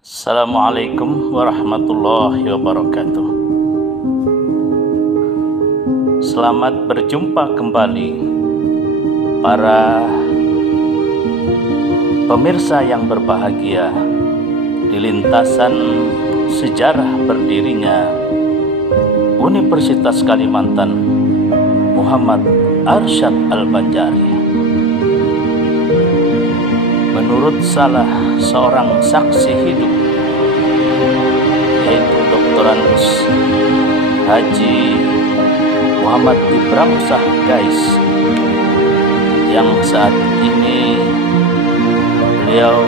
Assalamualaikum warahmatullahi wabarakatuh. Selamat berjumpa kembali para pemirsa yang berbahagia di lintasan sejarah berdirinya Universitas Kalimantan Muhammad Arsyad Al-Banjari. Menurut salah seorang saksi hidup, yaitu Dr. Andus Haji Muhammad Ibramsyah Gais, yang saat ini beliau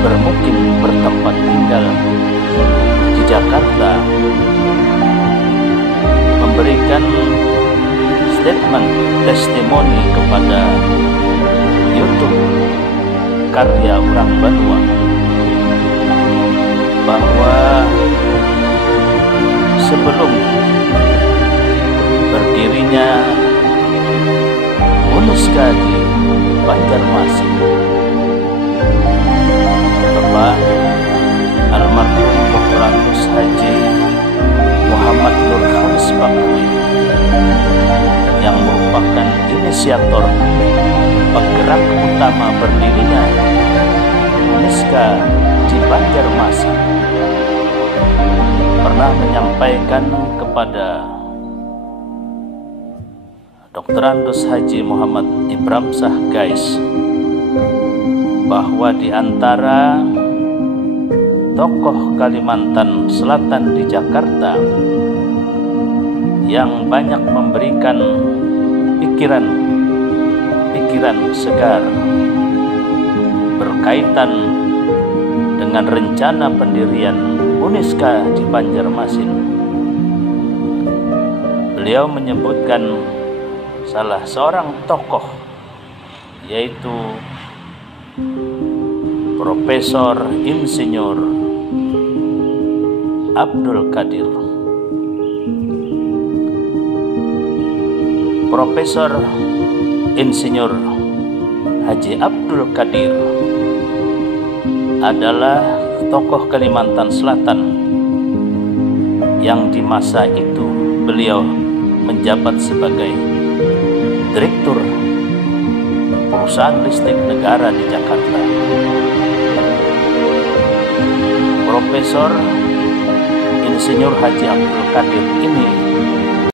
bermukim bertempat tinggal di Jakarta, memberikan statement testimoni kepada YouTube karya orang Banua bahwa sebelum berdirinya UNISKA di Banjarmasin, Bapak almarhum Dr. Andus Haji Muhammad Nur Khamis Bakri yang merupakan inisiator penggerak utama berdirinya UNISKA di Banjarmasin pernah menyampaikan kepada Dr. Andus Haji Muhammad Ibramsyah Gais bahwa di antara tokoh Kalimantan Selatan di Jakarta yang banyak memberikan pikiran segar berkaitan dengan rencana pendirian UNISKA di Banjarmasin, beliau menyebutkan salah seorang tokoh, yaitu Profesor Insinyur Abdul Qadir. Profesor Insinyur Haji Abdul Qadir adalah tokoh Kalimantan Selatan yang di masa itu beliau menjabat sebagai Direktur Perusahaan Listrik Negara di Jakarta. Profesor Insinyur Haji Abdul Qadir ini